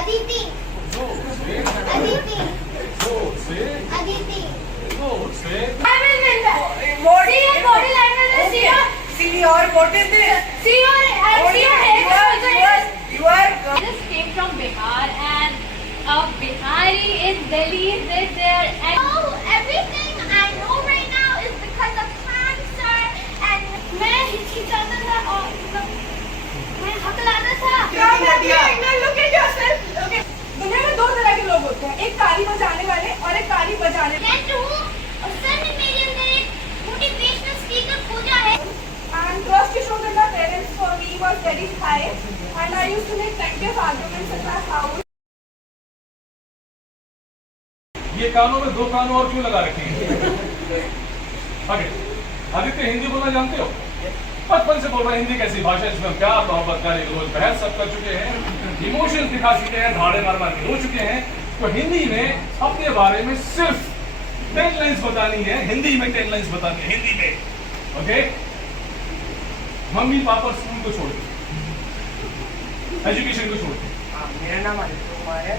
Aditi. Aditi. Aditi. Body language is See or what is this? See your hair. You are. I just came from Bihar and a Bihari in Delhi with their Everything I know right now is because of cancer and मैं हिचकिचाता था और मैं हकलाता था। Look at yourself. Okay. दुनिया में दो तरह के लोग होते हैं, एक ताली बजाने वाले और एक ताली बजाने वाले। मैं हूँ और सर में मेरे अंदर एक मोटिवेशनल स्पीकर पूजा है। And trust issues with my parents for me was very high, and I used to make plenty of arguments in my house. ये कानों में दो कान और क्यों लगा रखे हैं? आगे आदित्य हिंदी बोलना जानते हो? बचपन से बोल रहे हैं हिंदी कैसी भाषा, इसमें प्यार मोहब्बत गाली गलौज बहस सब कर चुके हैं, इमोशन दिखा चुके हैं, धाड़े मार मार के रो चुके हैं। तो हिंदी में अपने बारे में सिर्फ 10 लाइन्स बतानी है, हिंदी में 10 लाइन्स बतानी है हिंदी में। ओके, मम्मी पापा स्कूल को छोड़ के, एजुकेशन को छोड़ के। मेरा नाम आदित्य कुमार है।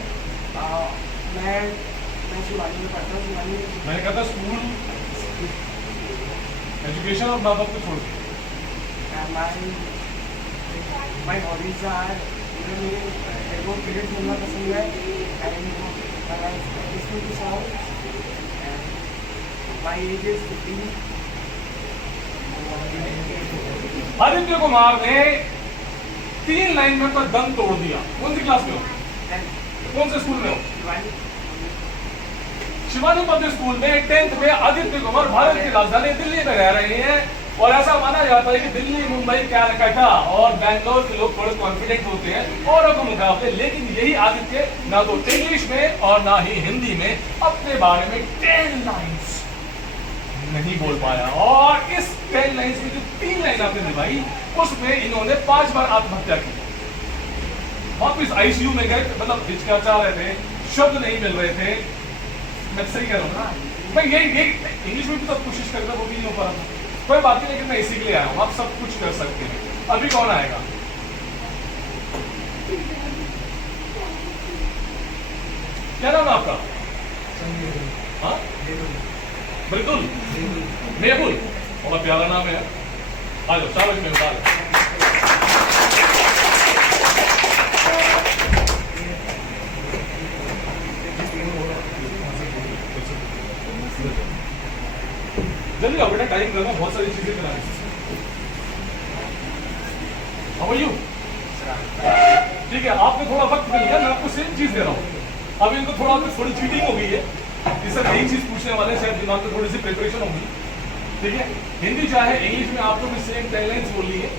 मैं शिवानी में पढ़ता हूँ। शिवानी मैंने कहा था स्कूल, एजुकेशन और माँ बाप को छोड़ के। My hobbies are मेरे को क्रिकेट खेलना पसंद है and listening to songs and my age is 15. Aditya Kumar ने 3 लाइन में अपना दम तोड़ दिया। कौन सी क्लास में हो? कौन से स्कूल में हो? शिवानी पब्लिक स्कूल में 10th में आदित्य कुमार भारत की राजधानी दिल्ली में रह रहे हैं और ऐसा माना जाता है कि दिल्ली, मुंबई, कलकत्ता और बैंगलोर के लोग थोड़े कॉन्फिडेंट होते हैं औरों के मुकाबले, लेकिन यही आदित्य ना तो इंग्लिश में और ना ही हिंदी में अपने बारे में 10 लाइन्स नहीं बोल पाया। और इस 10 लाइन्स में जो 3 लाइन आपने निभाई उसमें इन्होंने 5 बार आत्महत्या की। वापिस आईसीयू में गए, मतलब हिचकिचा रहे थे, शब्द नहीं मिल रहे थे। मैं सही कह रहा हूँ ना भाई? ये इंग्लिश में भी तो कोशिश करता, वो भी नहीं हो पा रहा था। कोई बात नहीं, लेकिन मैं इसी के लिए आया हूँ, आप सब कुछ कर सकते हैं। अभी कौन आएगा? क्या नाम है आपका? हाँ, बिल्कुल मेहुल, बहुत प्यारा नाम है। आ जाओ, शाबाश मेहुल, आ जाओ। जल्दी आओ बेटा, टाइम करना, बहुत सारी चीजें करानी। How are you? ठीक है, आपको थोड़ा वक्त मिल गया, मैं आपको सेम चीज दे रहा हूँ। अब इनको थोड़ा थोड़ी चीटिंग हो गई है, इससे नई चीज पूछने वाले, शायद दिमाग में थोड़ी सी प्रिपरेशन होगी। ठीक है, हिंदी चाहे इंग्लिश में आप लोग सेम 10 लाइन्स बोलनी है,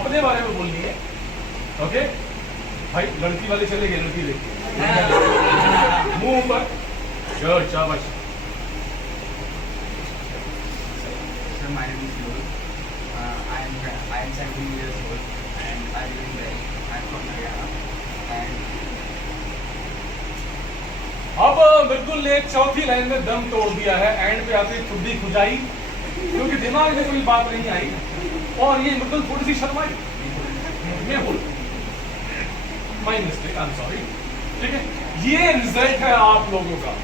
अपने बारे में बोलनी है। ओके भाई, लड़की वाले चले गए, लड़की लेके मुंह ऊपर, शाबाश। My name is Noor. I am 17 years old and I live in Delhi. I am from Haryana. And अब बिल्कुल ने चौथी लाइन में दम तोड़ दिया है, एंड पे आती खुदी खुजाई, क्योंकि दिमाग में कोई बात नहीं आई और ये बिल्कुल थोड़ी सी शर्माई। मैं बोल my mistake, I am sorry. ठीक है, ये रिजल्ट है आप लोगों का।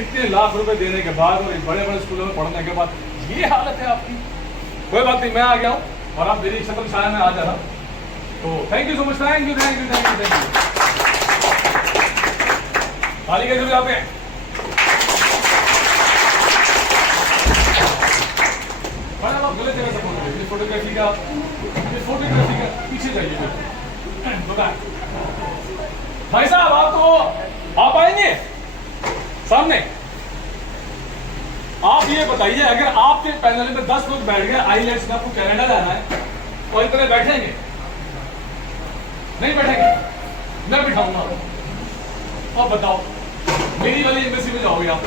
इतने लाख रुपए देने के बाद और बड़े बड़े स्कूलों में पढ़ने के बाद ये हालत है आपकी। कोई बात नहीं, मैं आ गया हूँ और आप मेरी छत्र छाया में आ जाना। तो thank you so much, thank you thank you thank you thank you. ताली कैसे बजाते हैं? बड़ा आप गलत जगह से बोल रहे हैं। फोटोग्राफी का पीछे जाइए भाई साहब, आप तो आप आएंगे सामने। आप ये बताइए, अगर आपके पैनल में 10 लोग बैठ गए, आईलेट्स में आपको कनाडा जाना है और इतने बैठेंगे? नहीं बैठेंगे, मैं बिठाऊंगा। अब बताओ, मेरी वाली एम्बेसी में जाओगे आप?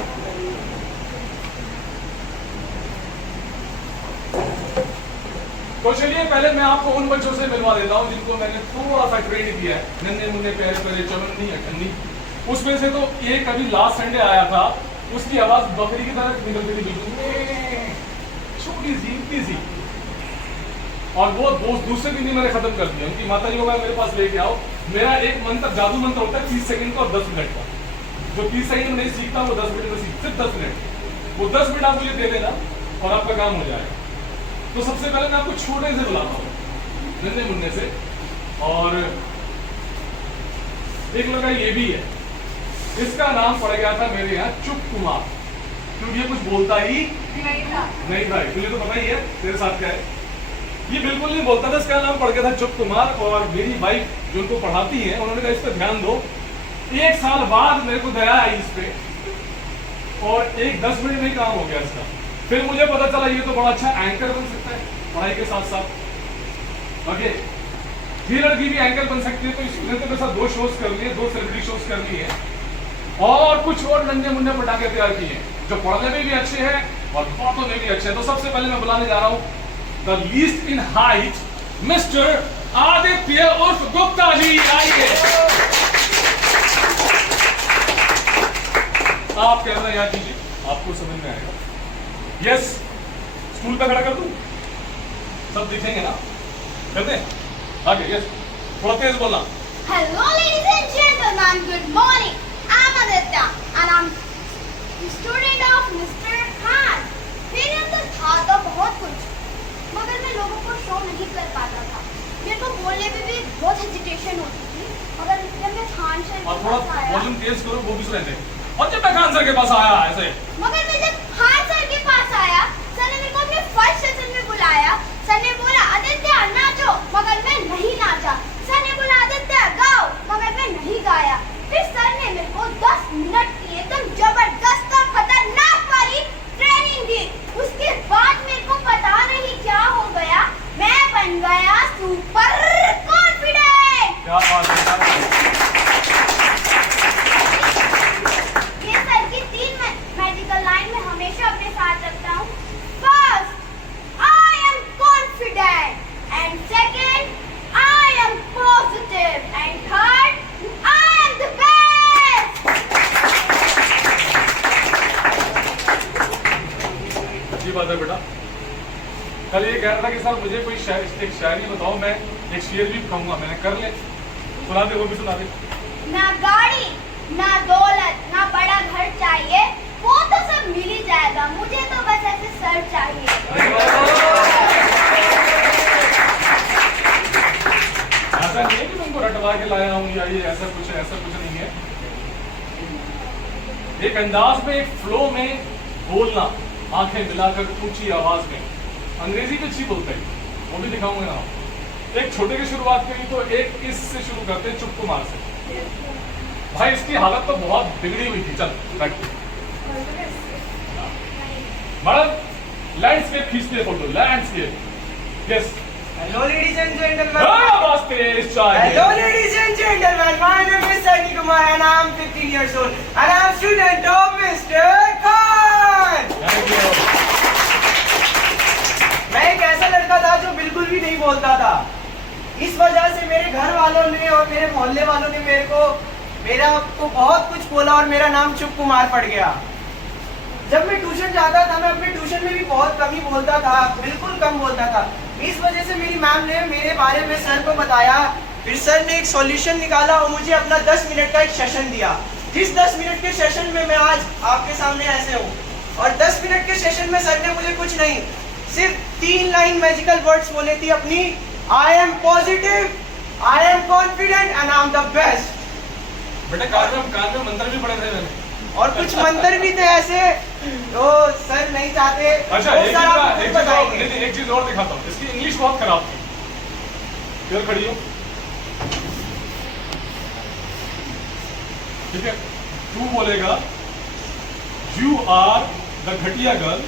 तो चलिए, पहले मैं आपको उन बच्चों से मिलवा देता हूं जिनको मैंने थोड़ा सा ट्रेन किया है, नन्हे मुन्ने प्यारे प्यारे चवन्नी अठन्नी। उसमें से तो एक अभी लास्ट संडे आया था, उसकी आवाज बकरी की तरह निकलती थी, बिल्कुल छोटी सी इतनी सी। और वो दूसरे दिन ही मैंने खत्म कर दिया। उनकी माता जी को कहा मेरे पास लेके आओ। मेरा एक मंत्र, जादू मंत्र होता है 30 सेकंड का और 10 मिनट का। जो 30 सेकंड में नहीं सीखता वो 10 मिनट में सीख, सिर्फ 10 मिनट। वो 10 मिनट आप मुझे दे देना और आपका काम हो जाएगा। तो सबसे पहले मैं आपको छोटे से बुलाता हूँ, नन्हे मुन्ने से। और एक लड़का ये भी है, इसका नाम पड़ गया था मेरे यहाँ चुप कुमार, क्योंकि ये कुछ बोलता ही नहीं था। तुझे तो पता ही है तेरे साथ क्या है। ये बिल्कुल नहीं बोलता था, इसका नाम पड़ गया था चुप कुमार। और मेरी वाइफ जो उनको पढ़ाती है, उन्होंने कहा इस पर ध्यान दो। 1 साल बाद मेरे को दया आई इस पे, और 10 मिनट में ही काम हो गया इसका। फिर मुझे पता चला ये तो बड़ा अच्छा एंकर बन सकता है पढ़ाई के साथ साथ। ओके, ये लड़की भी एंकर बन सकती है। तो इसने तो मेरे साथ 2 शोज कर लिए, 2 सेलिब्रिटी शोज कर लिए और कुछ और नन्हे मुन्ने पटाखे तैयार किए जो पढ़ने में भी अच्छे हैं और बातों में भी अच्छे हैं। तो सबसे पहले मैं बुलाने जा रहा हूं the least in height, mister Aditya उर्फ गुप्ता जी। आइए, आप कैमरा याद कीजिए, आपको समझ में आएगा। यस, स्टूल पे खड़ा कर दूं, सब दिखेंगे ना? करते हैं आगे। यस, थोड़ा तेज बोलना। Hello ladies and gentlemen, good morning. I'm Aditya and I'm student of Mr. Khan. मेरे अंदर था तो बहुत कुछ, मगर मैं लोगों को शो नहीं कर पाता था। मेरे को बोलने में भी बहुत हेजिटेशन होती थी। मगर जब मैं खान सर और के थोड़ा पास आया, वॉल्यूम तेज करो, वो भी सुनेंगे। और जब मैं खान सर के पास आया ऐसे, मगर मैं जब खान सर के पास आया, सर ने मेरे को अपने फर्स्ट सेशन में बुलाया। सर ने बोला आदित्य नाचो, मगर मैं नहीं नाचा। सर ने बोला आदित्य गाओ, मगर मैं नहीं गाया। फिर सर ने मेरे को 10 मिनट की एकदम जबरदस्त और खतरनाक वाली ट्रेनिंग दी। उसके बाद मेरे को पता नहीं क्या हो गया, मैं बन गया सुपर कॉन्फिडेंट। क्या बात है। ये सर की 3 मैजिकल लाइन में हमेशा अपने साथ रखता हूँ। First, I am confident, and second, I am positive, and third, I am the best. अच्छी बात है बेटा। कल ये कह रहा था कि सर मुझे कोई एक शायरी बताओ, मैं एक शेर भी कहूंगा। मैंने कर ले, सुना दे, वो भी सुना दे। ना गाड़ी, ना दौलत, ना बड़ा घर चाहिए, वो तो सब मिल ही जाएगा। मुझे तो बस ऐसे सर चाहिए। ऐसा नहीं है कि तुमको रटवा के लाया हूँ या ये ऐसा कुछ नहीं है। एक अंदाज में, एक फ्लो में बोलना, आंखें मिलाकर ऊंची आवाज में। अंग्रेजी में अच्छी बोलते हैं, वो भी दिखाऊंगा ना। एक छोटे की शुरुआत करी तो एक इससे शुरू करते हैं, चुप कुमार से। भाई इसकी हालत तो बहुत बिगड़ी हुई थी। चल मैडम, लैंडस्केप खींचते हैं, photo landscape. Yes, Hello ladies and gentlemen. Hello ladies and gentlemen. My name is Sunny Kumar and I am 15 years old and I am student of Mr. Khan. मैं एक ऐसा लड़का था जो बिल्कुल भी नहीं बोलता था। इस वजह से मेरे घर वालों ने और मेरे मोहल्ले वालों ने मेरा को बहुत कुछ बोला और मेरा नाम चुप कुमार पड़ गया। जब मैं ट्यूशन जाता था, मैं अपने ट्यूशन में भी बहुत कम ही बोलता था, बिल्कुल कम बोलता था। इस वजह से मेरी मैम ने मेरे बारे में सर को बताया। फिर सर ने एक सॉल्यूशन निकाला और मुझे अपना 10 मिनट का एक सेशन दिया। जिस 10 मिनट के सेशन में मैं आज आपके सामने ऐसे हूँ। और 10 मिनट के सेशन में सर ने मुझे कुछ नहीं, सिर्फ 3 लाइन मैजिकल वर्ड्स बोले थी अपनी। I am positive, I am confident and I am the best. बेटा कान में मंत्र भी पढ़े थे मैंने, और कुछ मंत्र भी थे ऐसे तो सर नहीं चाहते। अच्छा, तो सर आप खुद बताएंगे। एक चीज और दिखाता हूँ। इसकी इंग्लिश बहुत खराब थी। इधर खड़ी हो, ठीक है। तू बोलेगा यू आर द घटिया गर्ल,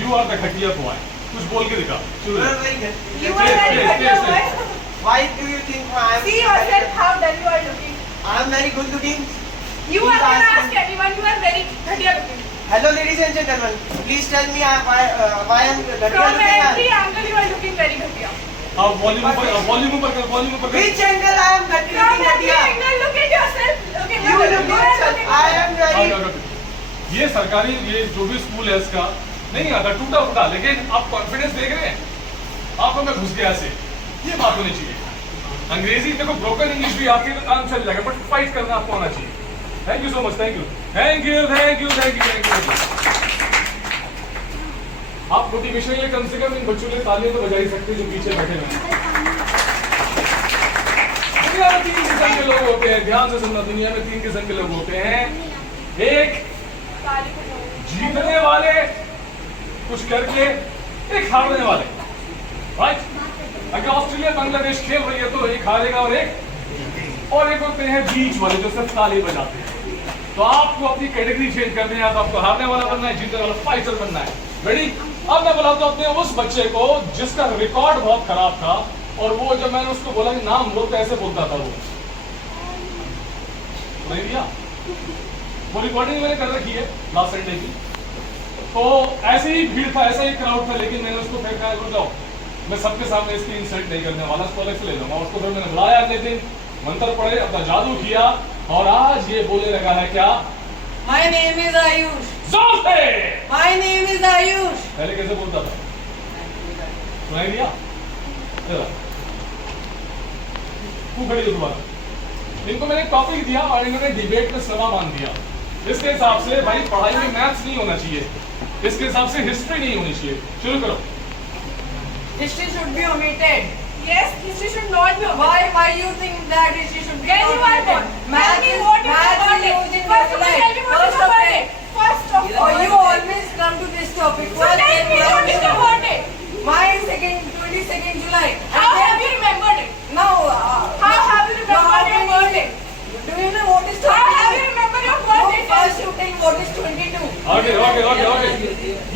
यू आर द घटिया बॉय। कुछ बोल के दिखा। शुरू You are very good. You are very good. Why do you think I am? See yourself how dull you are looking. I am very good looking. You Please are gonna ask ask me. anyone. You are very ghatiya looking. Hello, ladies and gentlemen. Please tell me why I am ghatiya From looking. every angle you are looking very ghatiya. अब volume ऊपर कर। Which angle I am ghatiya From looking every ghatiya? angle, look at yourself. Look at You yourself. look at sir. I am very. ये सरकारी, ये जो भी school है इसका नहीं आता, टूटा फूटा, लेकिन आप कॉन्फिडेंस देख रहे हैं। आंखों में घुस गया ऐसे, ये बात होनी चाहिए। अंग्रेजी देखो, ब्रोकन इंग्लिश भी आती है तो काम चल जाएगा, बट फाइट करना आपको आना चाहिए। Thank you so much, thank you thank you thank you thank you thank you. आप मोटिवेशन के लिए कम से कम इन बच्चों के लिए तालियां तो बजा ही सकते हैं जो पीछे बैठे हुए हैं। दुनिया में 3 किस्म के लोग होते हैं, ध्यान से सुनना, दुनिया में 3 किस्म के लोग होते हैं। एक जीतने वाले कुछ करके, एक हारने वाले, राइट? अगर ऑस्ट्रेलिया बांग्लादेश खेल रही है तो एक हारेगा और एक होते हैं बीच वाले जो सिर्फ ताली बजाते हैं। तो आपको अपनी कैटेगरी चेंज करनी है, तो आपको हारने वाला बनना है, जीतने वाला फाइटर बनना है। रेडी? अब मैं बुलाता हूं अपने उस बच्चे को जिसका रिकॉर्ड बहुत खराब था, और वो जब मैंने उसको बोला कि नाम बोल तो ऐसे बोलता था, वो नहीं दिया। वो रिकॉर्डिंग मैंने कर रखी है लास्ट संडे की, तो ऐसे ही भीड़ था, ऐसा ही क्राउड था, लेकिन मैंने उसको फिर कहा रुक जाओ, मैं सबके सामने इसकी इंसल्ट नहीं करने वाला, उसको अलग से ले लूंगा। उसको फिर मैंने बुलाया अगले दिन, मंत्र पढ़े, अपना जादू किया, और आज ये बोलने लगा है क्या? My name is Ayush. जोर से! My name is Ayush. पहले कैसे बोलता था? सुनाई दिया? चलो तू खड़ी हो दोबारा। इनको मैंने टॉपिक दिया और इन्होंने डिबेट में समा मान दिया। इसके हिसाब से भाई पढ़ाई में मैथ्स नहीं होना चाहिए, इसके हिसाब से हिस्ट्री नहीं होनी चाहिए। शुरू करो। History should be omitted. Yes, history should not be omitted. Why you think that history should be When you are omitted? born, tell me what is math about is it. used in First of all, daily tell me what is life. First of about all. it. First of Oh, all. you always come to this topic. So tell me what is about it. My 22nd July. How have you remembered it? Now, How have you remembered your birthday? do you know what is How 22? have you remembered your No, birthday? first you tell what is 22. आगे आगे आगे आगे।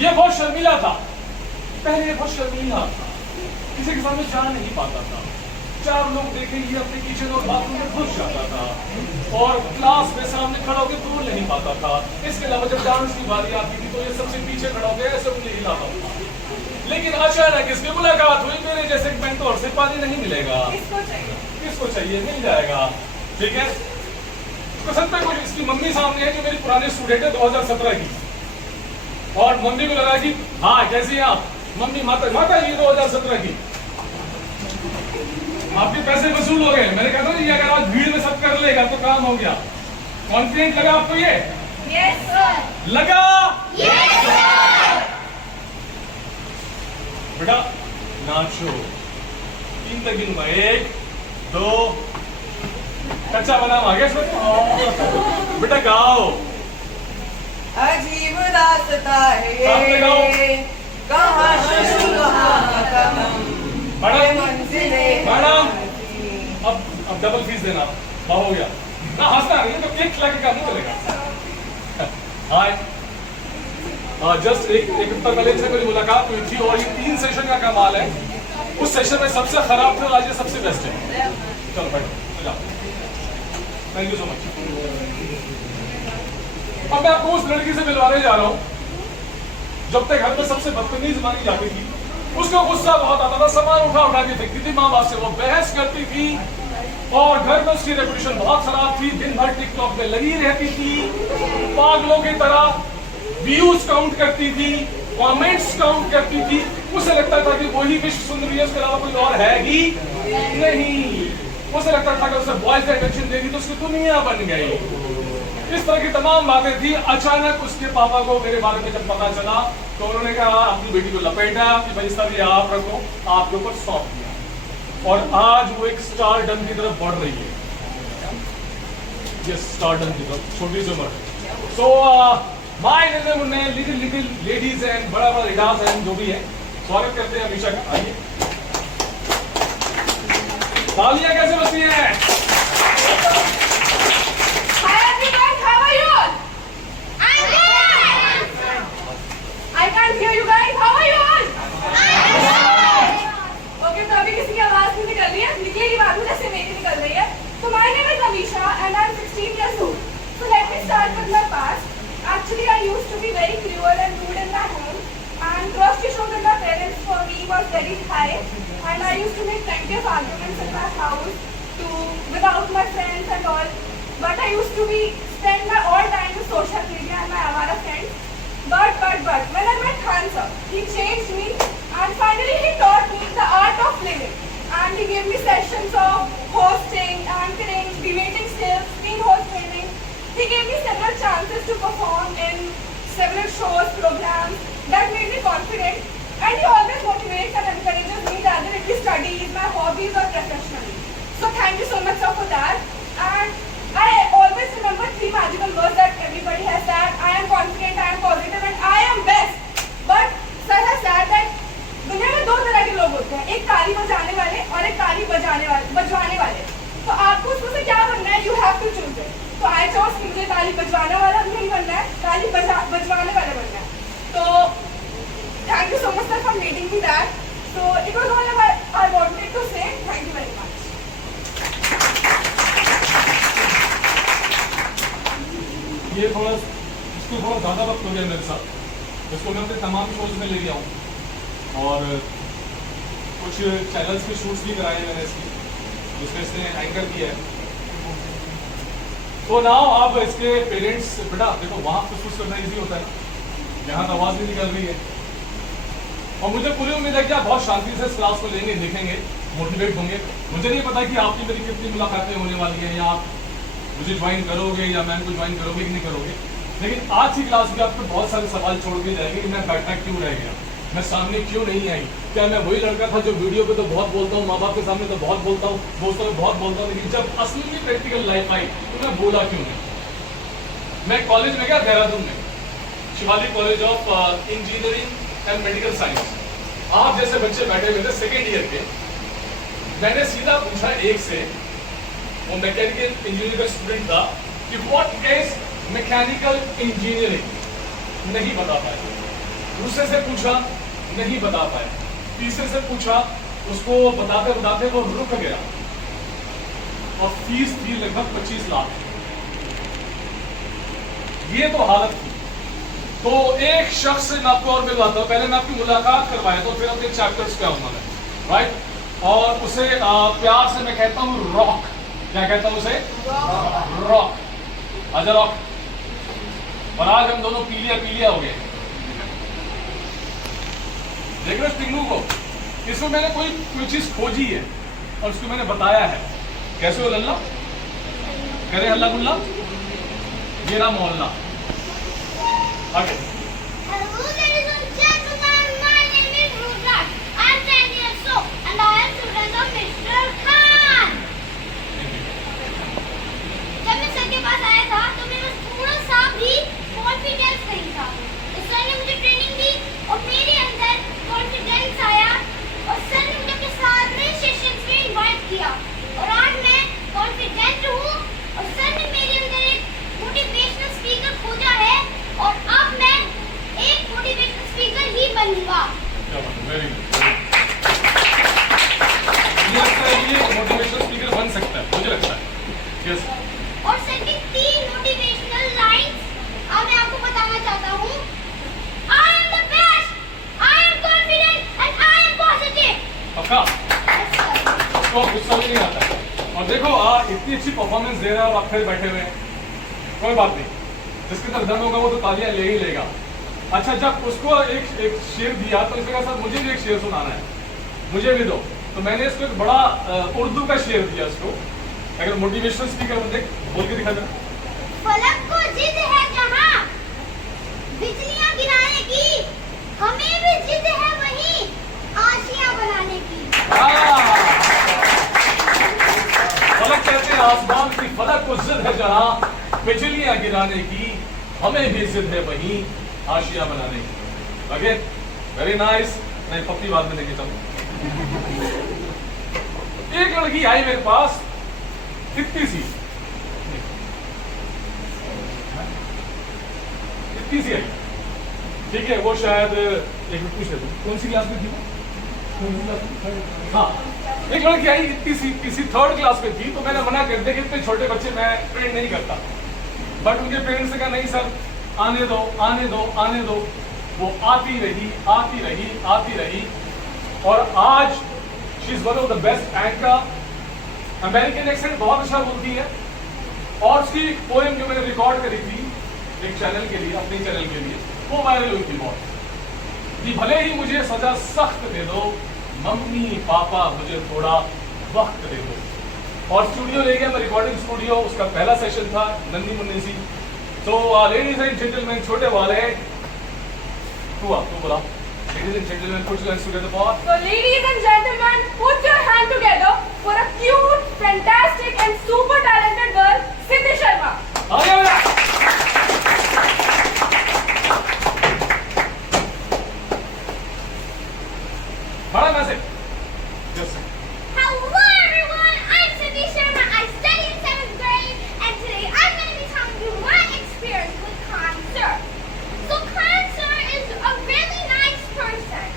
ये बहुत शर्मीला था, पहले ये बहुत शर्मीला था, किसी के सामने जा नहीं पाता था, 4 लोग देखेंगे अपने किचन और बाथरूम में घुस जाता था, और क्लास में सामने खड़ा होकर बोल नहीं पाता था। इसके अलावा जब डांस की बारी आती थी तो ये सबसे पीछे खड़ा होकर ऐसे उंगली हिलाता था। लेकिन अचानक इसकी मुलाकात हुई, मेरे जैसे मेंटोर से पानी नहीं मिलेगा, किसको चाहिए? किसको चाहिए? मिल जाएगा, ठीक है। इसको सत्ता कोई, इसकी मम्मी सामने है जो मेरी पुरानी स्टूडेंट है 2017 की, और मम्मी को लगा कि हाँ कैसी हैं आप? मम्मी माता जी 2017 की, आपके पैसे वसूल हो गए। मैंने कहा था ये अगर आज भीड़ में सब कर लेगा तो काम हो गया। कॉन्फिडेंट लगा आपको? ये Yes, sir. लगा? Yes, sir. बेटा नाचो, 3 तक गिनूंगा, 1 2, कच्चा बादाम आ गया इसमें? बेटा गाओ। अजीब दास्तां है सामने गाओ। ये, कहाँ शुरू कहाँ खत्म, ये मंजिलें मैडम, अब डबल फीस देना, हो गया ना, हंसना नहीं तो केक खिला के काम नहीं चलेगा। हाय, जस्ट एक हफ्ता पहले से मेरी मुलाकात हुई थी, और ये 3 सेशन का कमाल है। उस सेशन में सबसे खराब था, आज ये सबसे बेस्ट है। चलो बैठो, जाओ। Thank you so much. अब मैं आपको उस लड़की से मिलवाने जा रहा हूँ जब तक घर में सबसे बदतमीज मानी जाती थी। उसका गुस्सा बहुत आता था, सामान उठा के फेंकती थी, माँ बाप से वो बहस करती थी, और घर में उसकी रेपुटेशन बहुत खराब थी। दिन भर टिकटॉक में लगी रहती थी, पागलों की तरह व्यूज काउंट करती थी, कमेंट्स काउंट करती थी। उसे लगता था कि वही विश्व सुंदरी है, उसके अलावा कोई और है ही नहीं। उसे लगता था कि उसे बॉयज का अटेंशन देगी तो उसकी दुनिया बन गई। इस तरह की तमाम बातें थी। अचानक उसके पापा को मेरे बारे में जब पता चला तो उन्होंने कहा अपनी बेटी को लपेटा कि भाई सब ये आप रखो, आपके ऊपर सौंप दिया, और आज वो एक स्टारडम की तरफ बढ़ रही है। ये स्टारडम की तरफ, छोटी सी उम्र। सो माय मुन्ने लिटिल लेडीज एंड बड़ा लिडास एंड जो भी है, स्वागत करते हैं अमीशा का। आइए, तालियां कैसे बजती हैं? Hi everyone, how are you all? I'm good. I can't hear you guys. How are you all? I'm good. Okay, तो अभी किसी की आवाज नहीं निकल रही है, निकलेगी बाद में जैसे मेरी निकल रही है। So my name is Amisha and I'm 16 years old. So let me start with my past. Actually, I used to be very cruel and rude in my home, and trust issues with my parents for me was very high, and I used to make plenty of arguments in my house without my friends and all. But I used to spend my all time with social media and my Avara friends. But when I met Khan sir, he changed me And finally, he taught me the art of living. And he gave me sessions of hosting, anchoring, debating skills, screen host training. He gave me several chances to perform in several shows, programs that made me confident. And he always motivates and encourages me, either it be studies, my hobbies, or professionally. So thank you so much, sir, for that. And I always remember 3 magical words that everybody has said. I am confident, I am positive, and I am best. But sir has said that दुनिया में 2 तरह के लोग होते हैं, एक ताली बजाने वाले और एक ताली बजवाने वाले. तो आपको उसमें से क्या बनना है? You have to choose it. तो I chose कि मुझे ताली बजवाने वाला नहीं बनना है, ताली बजवाने वाले बनना है. तो thank you so much, sir, for leading me that. So it was all I wanted to say. Thank you very much. ये थोड़ा इसको थोड़ा ज़्यादा वक्त हो गया मेरे साथ, इसको मैं अपने तमाम शोज में ले गया हूँ और कुछ चैनल्स के शूट्स भी कराए मैंने इसकी, जिसमें इसने एंकर किया है. तो नाउ आप इसके पेरेंट्स, बेटा देखो वहाँ कुछ करना ईजी होता है, यहाँ तो आवाज़ भी निकल रही है. और मुझे पूरी उम्मीद है कि आप बहुत शांति से इस क्लास को लेंगे, देखेंगे, मोटिवेट होंगे. मुझे नहीं पता कि आपकी मेरी कितनी मुलाकातें होने वाली हैं, या आप मुझे ज्वाइन करोगे या मैं इनको ज्वाइन करोगे कि नहीं करोगे, लेकिन आज की क्लास में आपको बहुत सारे सवाल छोड़ के जाएंगे कि मैं बैठा क्यों रह गया, मैं सामने क्यों नहीं आई. क्या मैं वही लड़का था जो वीडियो पे तो बहुत बोलता हूँ, माँ बाप के सामने तो बहुत बोलता हूँ, दोस्तों में बहुत बोलता हूँ, लेकिन जब असली प्रैक्टिकल लाइफ आई तो मैं बोला क्यों नहीं. मैं कॉलेज में गया देहरादून में, Shivalik college of engineering and medical science. आप जैसे बच्चे बैठे हुए थे सेकेंड ईयर के. मैंने सीधा पूछा एक से, वो मैकेनिकल इंजीनियरिंग का स्टूडेंट था, कि व्हाट इज मैकेनिकल इंजीनियरिंग. नहीं बता पाए. दूसरे से पूछा, नहीं बता पाए. तीसरे से पूछा, उसको बताते बताते वो रुक गया. और फीस थी लगभग 25 लाख. ये तो हालत थी. तो एक शख्स से मैं आपको और मिलवाता हूँ. पहले मैं आपकी मुलाकात करवाया तो फिर अपने चैप्टर्स पे आऊंगा मैं, राइट. और उसे प्यार से मैं कहता हूँ रॉक. क्या कहता हूँ उसे? रॉक. आजा रॉक. और आज हम दोनों पीलिया हो गए. देख रहे हो टिंगू को? इसमें मैंने कोई चीज खोजी है और उसको मैंने बताया है. कैसे हो लल्ला? करे हल्ला गुल्ला. ये रहा मोहल्ला. आगे. Hello, ladies and gentlemen. My name is Rudrak. I'm 10 years old, and I am student of Mr. Khan. जब मैं सर के पास आया था, तो मेरे पास थोड़ा सा भी कॉन्फिडेंस नहीं था. तो सर ने मुझे ट्रेनिंग दी और मेरे अंदर कॉन्फिडेंस आया और सर ने मुझे अपने सारे सेशंस में इनवाइट किया और आज मैं कॉन्फिडेंट हूँ और सर ने मेरे अंदर एक मोटिवेशनल स्पीकर खोजा है और अब मैं एक मोटिवेशनल स्पीकर ही बनूंगा. Very good. मुझे लगता है ये मोटिवेशनल स्पीकर बन सकता है, मुझे लगता है. यस. और सर की 3 मोटिवेशनल लाइंस अब मैं आपको बताना चाहता हूँ. I am the best, I am confident and I am positive. पक्का? Yes, sir. तो गुस्सा भी नहीं आता है. और देखो इतनी अच्छी परफॉर्मेंस दे रहा है और आप फिर बैठे हुए हैं. कोई बात नहीं, जिसके तरफ धन होगा वो तो तालियां ले ही लेगा. अच्छा, जब उसको एक शेर दिया तो इसने कहा सर मुझे भी एक शेर सुनाना है, मुझे भी दो. तो मैंने इसको एक बड़ा उर्दू का शेर दिया इसको. अगर मोटिवेशनल स्पीकर बंदे बोल के दिखा देना. फलक को जिद है जहाँ बिजलियां गिराने की, हमें भी जिद है वहीं आशियां बनाने की. फलक कहते हैं आसमान की, फलक को जिद है जहाँ बिजलियां गिराने की, हमें भी जिद है वहीं आशियां बनाने की. Okay, very nice. मैं पप्पी बाद में लेके चलूं. एक लड़की आई मेरे पास, इतनी सी आई. ठीक है, वो शायद एक मिनट पूछ लेते कौन सी क्लास में थी वो? हाँ, एक लड़की आई इतनी सी, किसी 3rd क्लास में थी. तो मैंने मना कर दिया कि इतने छोटे बच्चे मैं ट्रेन नहीं करता. बट उनके पेरेंट्स ने कहा नहीं सर, आने दो आने दो आने दो. वो आती रही और आज she is one of the best anchor. American accent बहुत अच्छा बोलती है. और उसकी पोएम जो मैंने रिकॉर्ड करी थी एक चैनल के लिए, अपने चैनल के लिए, वो वायरल हुई थी बहुत. कि भले ही मुझे सजा सख्त दे दो, मम्मी पापा मुझे थोड़ा वक्त दे दो। और स्टूडियो ले गया मैं, रिकॉर्डिंग स्टूडियो, उसका पहला सेशन था नन्ही मुन्नी सी। तो लेडीज एंड जेंटलमैन, छोटे वाले तू बोला, ladies and gentleman, put your hands together for. So ladies and gentlemen, put your hand together for a cute, fantastic and super talented girl, Siddhi Sharma. आगे बेटा। बड़ा message. Hello everyone, I'm Siddhi Sharma. I study in 7th grade and today I'm going to be telling you my experience with Khan Sir. So Khan Sir is a really nice person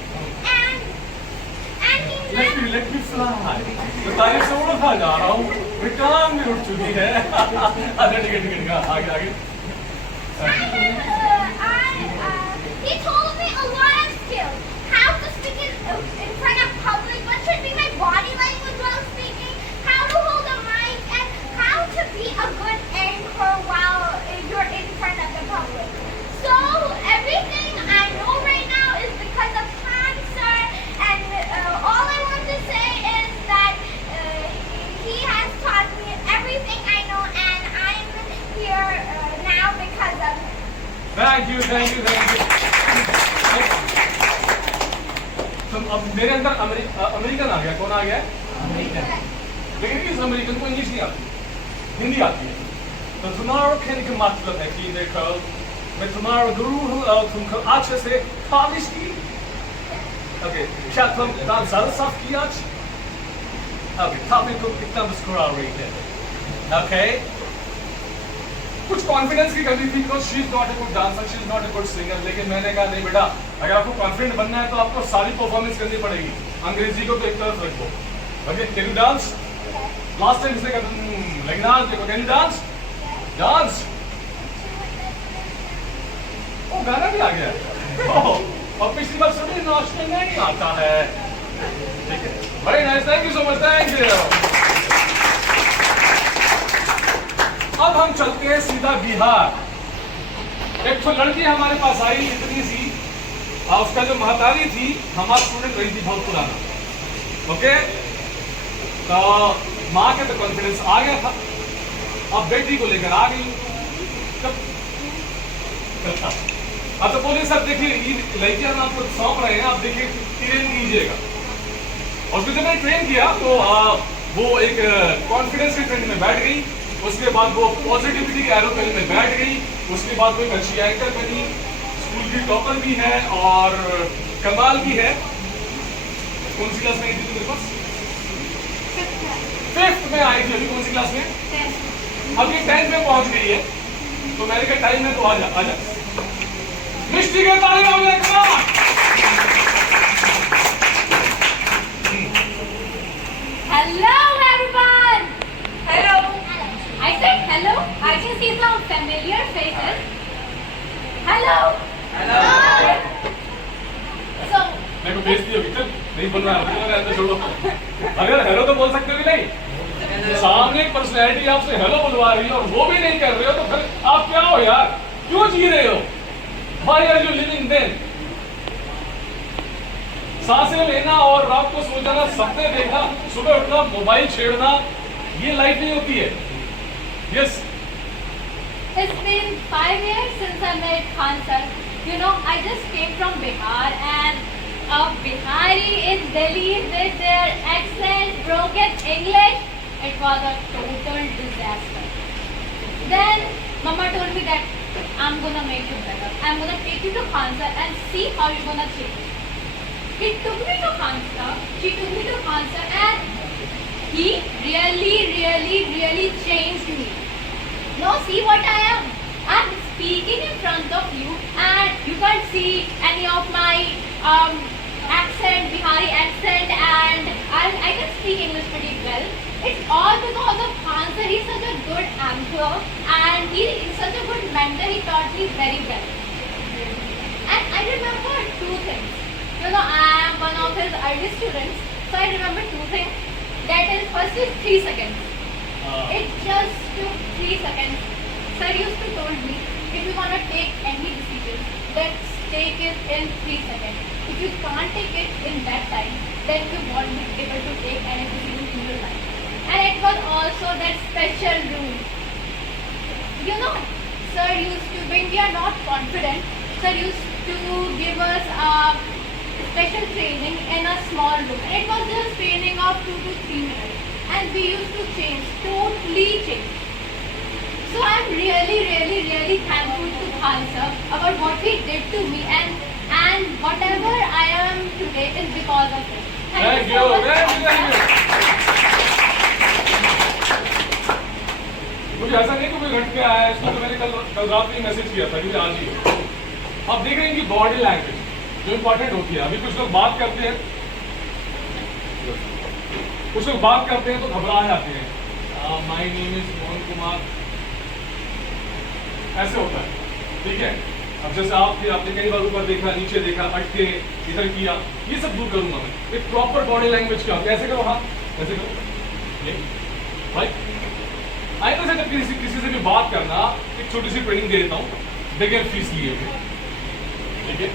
and he Let me fly. मैं तारीफ से उड़ खा जा रहा हूँ, मेरी टांग भी उठ चुकी है। अच्छा ठीक है, आगे। he told me a lot of skills. How to speak in front of public, what should be my body language while speaking, how to hold a mic, and how to be a good anchor while you're in front of the public. So everything I know right now is because of Khan Sir, and all I want to say is that he has taught me everything I know, and I'm here now because of him. Thank you. तो अब मेरे अंदर American आ गया। कौन आ गया? American. लेकिन इस American को इंग्लिश नहीं आती, हिंदी आती है। तो तुम्हारा कहने का मतलब है कि देखो, मैं तुम्हारा गुरु हूँ और तुमको अच्छे से पॉलिश की। ओके, क्या तुम दांत ज़्यादा साफ किया आज? ओके, टॉपिक को कितना मुस्कुरा रही है? ओके, कुछ कॉन्फिडेंस की कमी थी, because she is not a good dancer, she is not a good singer. लेकिन मैंने कहा नहीं बेटा, अगर आपको कॉन्फिडेंट बनना है तो आपको सारी परफॉर्मेंस करनी पड़ेगी, अंग्रेजी को तो एक तरफ रखो। Okay, can you dance? Last time इसने कहा लेकिन आज देखो, कैन यू डांस? डांस। ओ गाना भी आ गया। और पिछली बार सभी नाचने नहीं आता है। ठीक है, very nice, thank you so much, thank you. अब हम चलते हैं सीधा बिहार। एक तो लड़की हमारे पास आई इतनी सी, और उसका जो महतारी थी हमारी स्टूडेंट रही थी बहुत पुराना। ओके, तो माँ के तो कॉन्फिडेंस आ गया था, अब बेटी को लेकर आ गई। अब तो बोले सर देखिए ये लड़कियां हम आपको सौंप रहे हैं, आप देखिए ट्रेन कीजिएगा। और फिर जब मैंने ट्रेन किया तो वो एक कॉन्फिडेंस के ट्रेंड में बैठ गई, उसके बाद वो पॉजिटिविटी के एरोप्लेन में बैठ गई, उसके बाद वो एक अच्छी एंकर बनी, स्कूल की टॉपर भी है और कमाल भी है। कौन सी क्लास में आई थी मेरे पास? 5th में आई थी। अभी कौन सी क्लास में? अभी 10th में पहुंच गई है। तो मैंने कहा टाइम है तो आजा। मिष्टी के ताले मांगे Hello everyone. Hello. I said hello. I can see some familiar faces. Hello. So मेरे को बेइज्जती होगी, चल नहीं बोलना है, अंदर छोड़ो। अगर हेलो तो बोल सकते हो कि नहीं? सामने एक पर्सनैलिटी आपसे हेलो बुलवा रही है और वो भी नहीं कर रहे हो, तो फिर आप क्या हो यार? क्यों जी रहे हो? Why are you living then? सांसें लेना और रात को सो जाना, सपने देखना, सुबह उठना, मोबाइल छेड़ना, ये लाइफ नहीं होती है। Yes. it's been 5 years since I met Khan sir. You know, I just came from Bihar, and a Bihari in Delhi with their accent, broken English, it was a total disaster. Then Mama told me that I'm gonna make you better. I'm gonna take you to Khan sir and see how you're gonna change. He took me to Khan sir. She took me to Khan sir, and he really changed me. Now see what I am. I'm speaking in front of you, and you can't see any of my accent, Bihari accent, and I can speak English pretty well. It's all because of Khan sir. He's such a good anchor, and he is such a good mentor. He taught me very well. And I remember 2 things. You know, I am one of his early students, so I remember 2 things. That is, first is 3 seconds. It just took 3 seconds. Sir used to told me, if you want to take any decision, then take it in 3 seconds. If you can't take it in that time, then you won't be able to take any decision in your life. And it was also that special rule. You know, sir used to, when we are not confident, sir used to give us a special training in a small room. It was just training of 2 to 3 minutes. And we used to change, totally change. So I'm really thankful to Khan sir about what he did to me, and whatever I am today is because of him. Thank you. so much, Thank Khan you. sir. मुझे ऐसा नहीं कि कोई घट के आया है, इसको तो मैंने कल रात में मैसेज किया था कि आज ही है। आप देख रहे हैं कि बॉडी लैंग्वेज जो इम्पोर्टेंट होती है। अभी कुछ लोग बात करते हैं, तो घबरा जाते हैं। My name is Mohan Kumar, ऐसे होता है, ठीक है। अब जैसे आपने कई बार ऊपर देखा, नीचे देखा, अटके, इधर किया, ये सब दूर करूंगा मैं। एक प्रॉपर बॉडी लैंग्वेज क्या, कैसे करो, हाँ कैसे करो, ये राइट। आई तो जब किसी से भी बात करना, एक छोटी सी ट्रेनिंग दे देता हूँ बगैर फीस लिए हुए, ठीक है।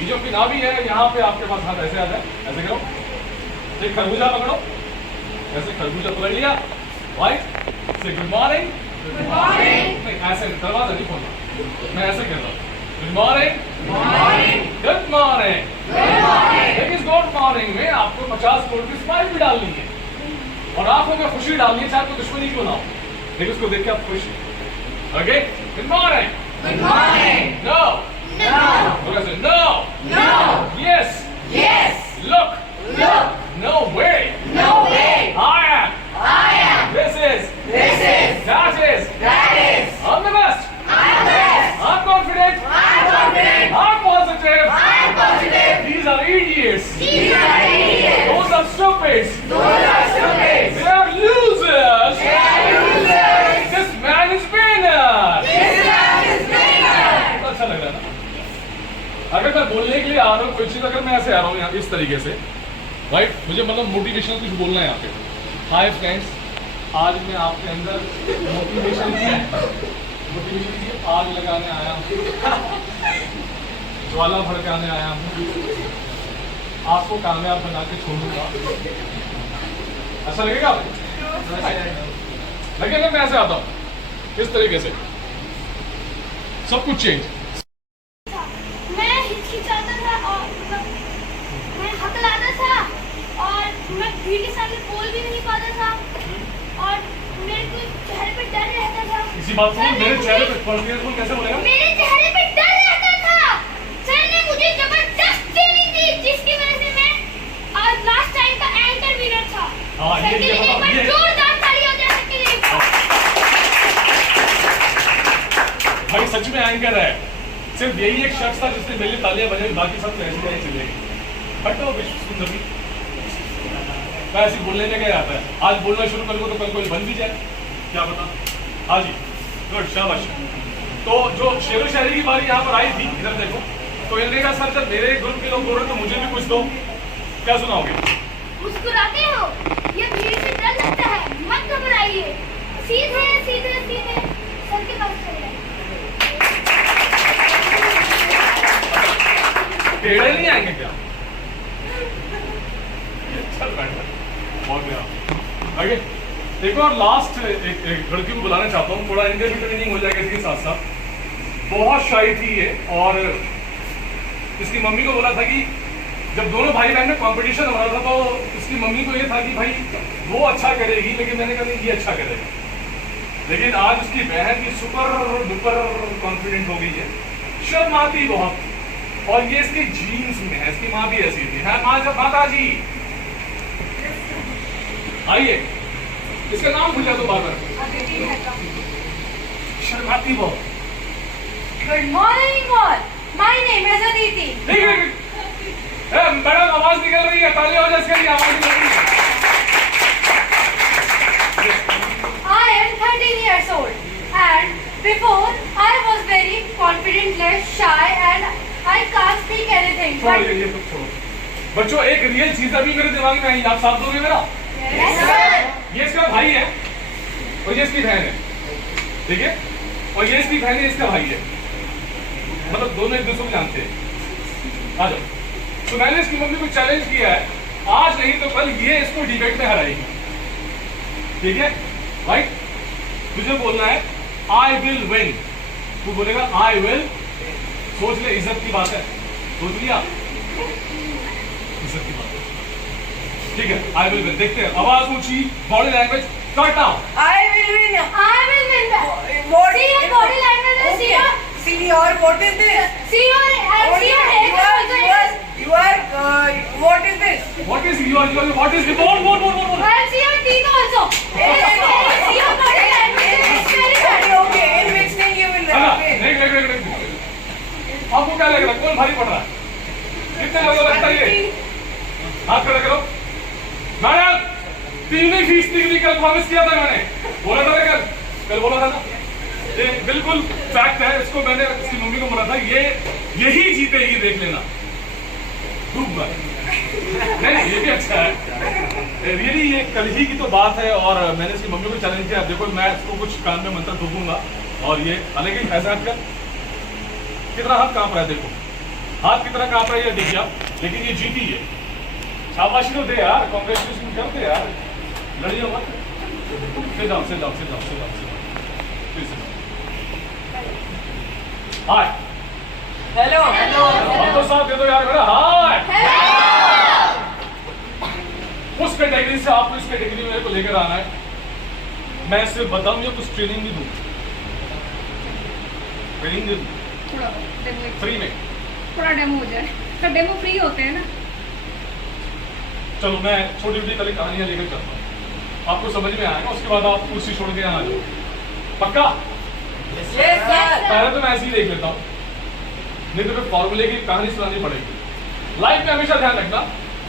ये जो पिना भी है यहाँ पे आपके पास हाथ ऐसे आ जाए, ऐसे करो, एक खरबूजा पकड़ो, ऐसे खरबूजा पकड़ लिया, राइट, से गुड मॉर्निंग, नहीं ऐसे दरवाजा नहीं खोलना, मैं ऐसे कहता हूँ गुड मॉर्निंग, गुड मॉर्निंग, लेकिन गुड मॉर्निंग में आपको 50 करोड़ की स्माइल भी डालनी है और आंखों में खुशी डालनी है, चाहे कोई दुश्मनी क्यों ना हो, लेकिन उसको देख के आप खुश। Okay, good morning, no, no, yes, look, no way, I am, this is, that is, I'm the best, I'm confident, I'm positive, these are idiots, those are stupids, they are losers, this man is winner। अच्छा लग रहा है ना? अगर मैं बोलने के लिए आ रहा हूँ कोई चीज, अगर मैं ऐसे आ रहा हूँ यहाँ इस तरीके से, राइट, मुझे मतलब मोटिवेशनल कुछ बोलना है यहाँ पे। हाय फ्रेंड्स, आज मैं आपके अंदर मोटिवेशन की आग लगाने आया हूँ, ज्वाला भड़काने आया हूँ, आपको कामयाब बना के छोड़ूंगा। अच्छा लगेगा आपको? लगेगा मैं ऐसे आता हूँ इस तरीके से, सब कुछ चेंज। मैं हिचकिचाता था और मैं हकलाता था और मैं भीड़ के सामने बोल भी नहीं पाता था और मेरे को चेहरे पे डर रहता था। इसी बात को मेरे चेहरे पे कॉन्फिडेंस कैसे बोलेगा? मेरे चेहरे पे डर रहता था। सर ने मुझे जबरदस्त ट्रेनिंग दी जिसकी वजह से मैं आज लास्ट टाइम का एंकर विनर था। हाँ, सर के लिए एक बार जोरदार ताली हो जाए सर के लिए। भाई सच में एंकर है, सिर्फ यही एक शख्स था जिसने मेरे लिए तालियां बजाई, बाकी सब तो ऐसे ही चलेगी। बट वो विश्व सुंदर भी मैं ऐसे बोलने में क्या आता है, आज बोलना शुरू करूंगा तो कल कोई बन भी जाए, क्या पता। हाँ जी, गुड, शाबाश। तो जो शेरो शायरी की बारी यहाँ पर आई थी, इधर देखो, तो इन्होंने कहा सर जब मेरे ग्रुप के लोग बोल रहे तो मुझे भी कुछ दो, क्या सुनाओगे? मुस्कुराते हो, ये भीड़ से डर लगता है, मत घबराइए, सीधे सीधे सीधे सर के पास चले। टेढ़े नहीं आएंगे क्या? चल बैठ, बहुत बढ़िया। आगे एक और लास्ट एक लड़की को बुलाना चाहता हूँ, थोड़ा इनका भी ट्रेनिंग हो जाएगा इसके साथ साथ। बहुत शाई थी ये और इसकी मम्मी को बोला था कि जब दोनों भाई बहन में कंपटीशन हो रहा था तो इसकी मम्मी को ये था कि भाई वो अच्छा करेगी, लेकिन मैंने कहा नहीं ये अच्छा करेगा। लेकिन आज उसकी बहन की सुपर डुपर कॉन्फिडेंट हो गई है, शर्माती बहुत, और ये इसके जीन्स में है, इसकी माँ भी ऐसी थी। है माता जी, आइए, इसका नाम पूछा तो बार शर्माती बहुत। Good morning all. My name is Aditi. Madam आवाज निकल रही है, ताली हो जाए इसके लिए, आवाज निकल रही है। I am 13 years old and before I was very confident, less shy and I can't speak anything. छोड़ो But ये सब छोड़ो। बच्चों एक रियल चीज अभी मेरे दिमाग में आई, आप साथ दोगे मेरा? yes sir. ये इसका भाई है और ये इसकी बहन है, ठीक है, और ये इसकी बहन है, इसका भाई है, मतलब दोनों एक दूसरे को जानते हैं। आ जाओ। तो मैंने इसकी मम्मी को चैलेंज किया है, आज नहीं तो कल ये इसको डिबेट में हराएगी, ठीक है? राइट? तुझे बोलना है आई विल विन, तू बोलेगा आई विल। सोच ले, इज्जत की बात है, सोच लिया, इज्जत की बात है, ठीक है? I will win. देखते हैं, आवाज ऊंची, body language, cut out. I will win. I will win. What? See your body language and see your See your, what is this? see your and see your hair also. What is this? What is what is more? And see your teeth also. See your body language. It's very bad. Okay, in which thing you will win? आपको क्या लग रहा है, कौन भारी पड़ रहा है? कितने लोगों को लगता है ये? हाथ खड़ा करो। मैडम, 3% की कल प्रॉमिस किया था मैंने, बोला था ना कल बोला था ना, ये बिल्कुल फैक्ट है। इसको मैंने इसकी मम्मी को बोला था, ये यही जीतेगी, देख लेना। डूब गए। नहीं, ये भी अच्छा है रियली। ये कल ही की तो बात है और मैंने इसकी मम्मी को चैलेंज किया। देखो, मैं इसको कुछ कान में मंत्र ठोकूंगा और ये, हालांकि ऐसा हाथ कर, कितना हाथ कांप रहा है, देखो हाथ कितना कांप रहा है, ये देखिए आप, लेकिन ये जीती है। शाबाशी तो दे यार, कांग्रेचुलेशन कर दे यार, लड़िए मत। sit down. हाय, Hello. हम तो साथ दे दो यार मेरा। हाय, उस कैटेगरी से आपको इस कैटेगरी में मेरे को लेकर आना है। मैं सिर्फ बताऊं या कुछ ट्रेनिंग भी दूं? ट्रेनिंग भी दूं थोड़ा डेमो, फ्री में? थोड़ा डेमो हो जाए, तो डेमो फ्री होते हैं ना। चलो, मैं छोटी छोटी कल कहानियां लेकर चलता हूँ, आपको समझ में आएगा, उसके बाद आप कुर्सी छोड़ के यहाँ आ जाओ। पक्का? Yes, sir. पहले तो मैं ऐसे ही देख लेता हूँ, नहीं तो फिर फॉर्मूले की कहानी सुनानी पड़ेगी। लाइफ में हमेशा ध्यान रखना,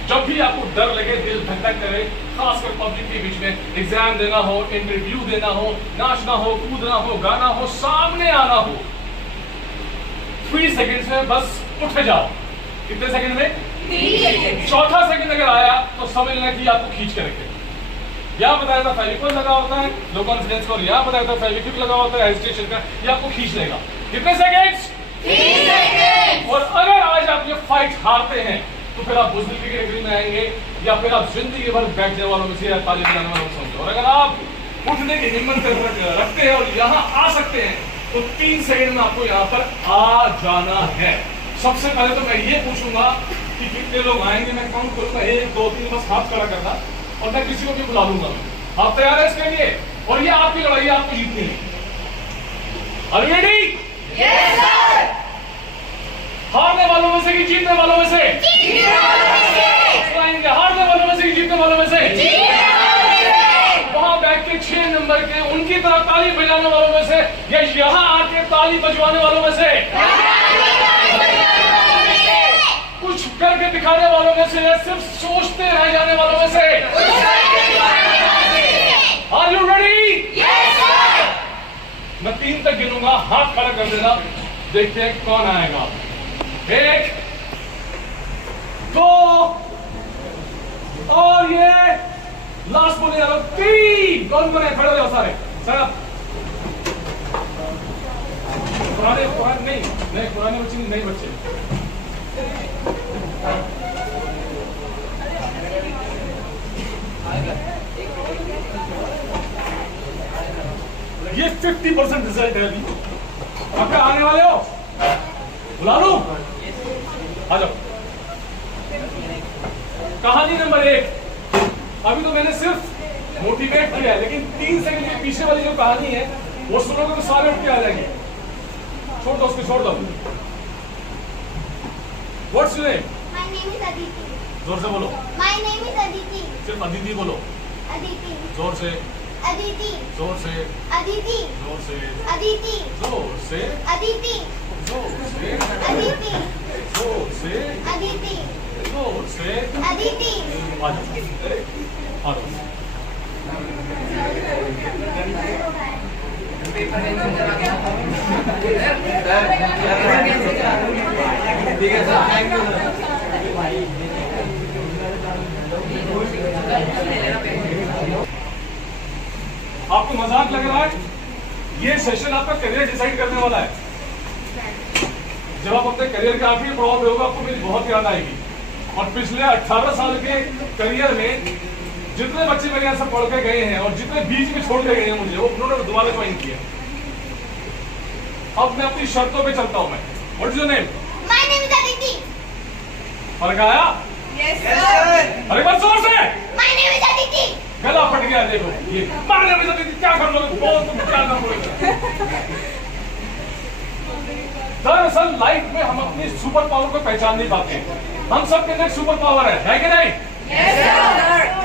जब भी आपको डर लगे, दिल धक धक करे, खासकर पब्लिक के बीच में, एग्जाम देना हो, इंटरव्यू देना हो, नाचना हो, कूदना हो, गाना हो, सामने आना हो, 3 सेकंड्स में बस उठ जाओ। कितने सेकंड में? 3 सेकंड। चौथा सेकंड अगर आया तो समझ लेना कि आपको खींच के रखे। यहाँ बताया था फेविकोल लगा होता है लो कॉन्फिडेंस को, यहाँ बताया था फेविक्विक लगा होता है हेजिटेशन का, ये आपको खींच लेगा। कितने सेकंड्स? 3 सेकंड। और अगर आज आप ये फाइट हारते हैं तो फिर आप बुजुर्ग की कैटेगरी में आएंगे या फिर आप जिंदगी भर बैठने वालों में से या ताली बजाने वालों में समझो। और अगर आप उठने की हिम्मत रखते हैं और यहाँ आ सकते हैं तो 3 सेकंड में आपको यहाँ पर आ जाना है। सबसे पहले तो मैं ये पूछूंगा कि कितने लोग आएंगे, मैं काउंट करूंगा 1 2 3, बस हाथ खड़ा करना और मैं किसी को भी बुला लूंगा। आप तैयार है इसके लिए? और ये आपकी लड़ाई है, आपको जीतनी है। Are you ready? Yes sir। हारने वालों में से कि जीतने वालों में से? जीतने वालों में से। हारने वालों में से कि जीतने वालों में से? जीतने वालों में से। वहां बैठ के 6 नंबर के उनकी तरह ताली बजाने वालों में से या यहाँ आके ताली बजवाने वालों में से? कुछ करके दिखाने वालों में से या सिर्फ सोचते रह जाने वालों में से? Are you ready? Yes sir। मैं 3 तक गिनूंगा, हाथ खड़ा कर देना, देखते हैं कौन आएगा। 1 2 और ये लास्ट बोलने वाला 3। कौन बने? खड़े हो जाओ सारे। सर पुराने नहीं पुराने बच्चे नहीं, नए बच्चे। ये 50% रिजल्ट है अभी। पक्का आने वाले हो? बुला लूं? आ जाओ। कहानी नंबर 1। अभी तो मैंने सिर्फ मोटिवेट किया है, लेकिन 3 सेकंड के पीछे वाली जो कहानी है वो सुनोगे तो सारे उठ के आ जाएंगे। छोड़ दो उसको, छोड़ दो। What's your name? My name is Aditi। जोर से बोलो। My name is Aditi। सिर्फ अदिति बोलो। Aditi। जोर से, Aditi। जोर से, Aditi। जोर से, Aditi। जोर से, Aditi। जोर से, Aditi। जोर से, Aditi। जोर से। Aditi। आ जाओ, आ जाओ। ठीक है सर, थैंक यू। आपको मजाक लग रहा है? ये सेशन आपका करियर डिसाइड करने वाला है। जब आप अपने करियर के आखिरी पड़ाव पे होगा आपको मेरी बहुत याद आएगी। और पिछले 18 साल के करियर में जितने बच्चे मेरे यहाँ से पढ़ के गए हैं और जितने बीच में छोड़ के गए हैं मुझे, वो उन्होंने दोबारा ज्वाइन किया। अब मैं अपनी शर्तों पे चलता हूँ। मैं what is your name? My name is Aditi. फर्क आया? Yes, Yes, sir. sir. अरे बस जोर से My name is Aditi. गला फट गया। देखो ये मारने में जब क्या कर लोगे, बोल तुम क्या कर लोगे। दरअसल लाइफ में हम अपनी सुपर पावर को पहचान नहीं पाते। हम सबके अंदर सुपर पावर है कि नहीं? Yes, sir.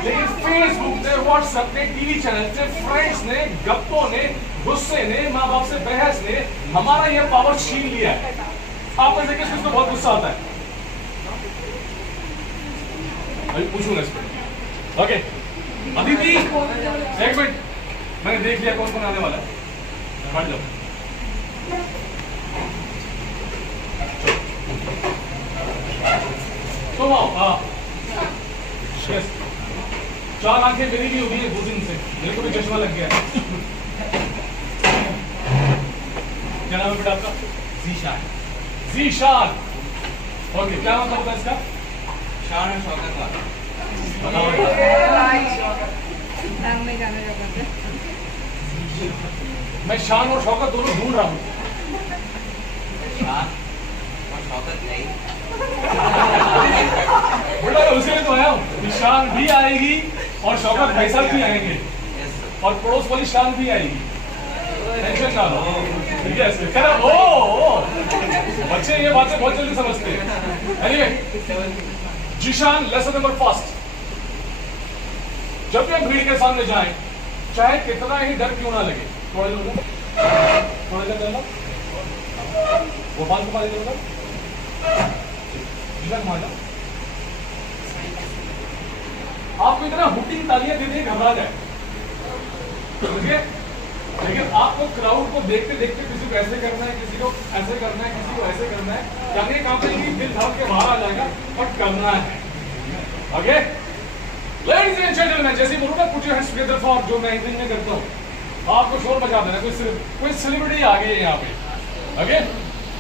लेकिन फेसबुक ने, व्हाट्सएप ने, टीवी चैनल ने, फ्रेंड्स ने, गप्पों ने, गुस्से ने, माँ बाप से बहस ने हमारा यह पावर छीन लिया है। आप में से किस किसको बहुत गुस्सा आता है? अभी पूछूंगा इस पर। ओके अदिति, एक मिनट, मैंने देख लिया कौन कौन आने वाला है। बैठ जाओ। तुम आओ। हाँ यस, 4 आंखें मेरी भी होगी 2 दिन से, मेरे को भी चश्मा लग गया है। क्या नाम है बेटा आपका? जीशान। जीशान। ओके, क्या मतलब होता है इसका? शान और शौकत वाला। बताओ। मैं शान और शौकत दोनों ढूंढ रहा हूँ। शान और शौकत नहीं। बेटा उसके लिए तो आया हूँ कि शान भी आएगी और शौकत भाई साहब भी आएंगे Yes, sir. और पड़ोस वाली शान भी आएगी। टेंशन ना लो। यस, कह रहा ओ बच्चे ये बातें बहुत जल्दी समझते हैं। Anyway, Zeeshan, lesson number first. जब भी हम भीड़ के सामने जाएं, चाहे कितना ही डर क्यों ना लगे, थोड़ा देर लो, गोपाल कुमार जी जीशान मान लो, आपको इतना हुटिंग तालियां दे दें घबरा जाए, ठीक है? लेकिन आपको क्राउड को देखते देखते किसी को ऐसे करना है, किसी को ऐसे करना है, किसी को ऐसे करना है, यानी काम करेंगे दिल धड़क के बाहर आ जाएगा और करना है। ओके लेडीज एंड जेंटलमैन, जैसे बोलूंगा put your hands together for, जो मैं इंग्लिश में करता हूँ, आपको शोर बजा देना। कोई सेलिब्रिटी आ गई है यहाँ पे। ओके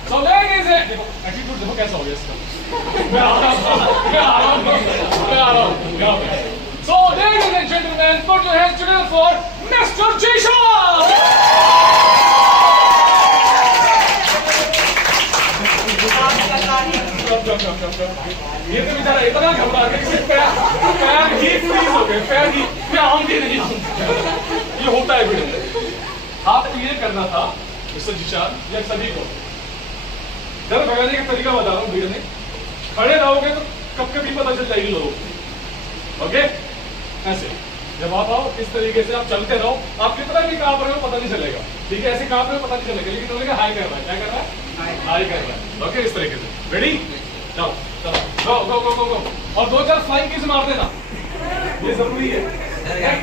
सो लेडीज एंड, देखो एटीट्यूड देखो कैसा हो गया इसका। मैं आ रहा हूँ। So, ladies and gentlemen, put your hands together for Mr. Jishan! ये तो बेचारा इतना घबरा गया कि पैर ही फ्रीज हो गए, पैर ही, मैं आऊंगी नहीं। ये होता है वीडियो में। आपको ये करना था मिस्टर जिशान, या सभी को डर भगाने का तरीका बता रहा हूँ। भीड़ में खड़े रहोगे तो कब कभी पता चल जाएगी लोगों को। ओके ऐसे जब आप आओ इस तरीके से आप चलते रहो, आप कितना भी कांप रहे हो पता नहीं चलेगा, ठीक है? ऐसे कांप रहे हो पता नहीं चलेगा, लेकिन बोलेगा हाई कर रहा है, क्या कर रहा है? हाई कर रहा है। ओके इस तरीके से रेडी, चलो चलो गो गो गो गो गो। और 2-4 फ्लाइंग किस मार देना, ये जरूरी है,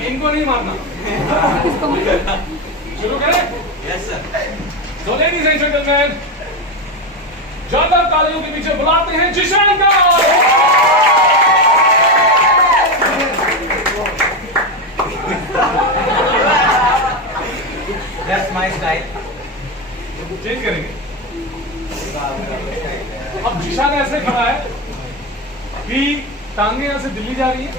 इनको नहीं मारना। शुरू करें? Yes, sir. So ladies and gentlemen, ज्यादा तालियों के पीछे बुलाते हैं जिशान का। That's my style. चेंज करेंगे। अब जिशान ऐसे खड़ा है कि टांगे यहाँ से दिल्ली जा रही है,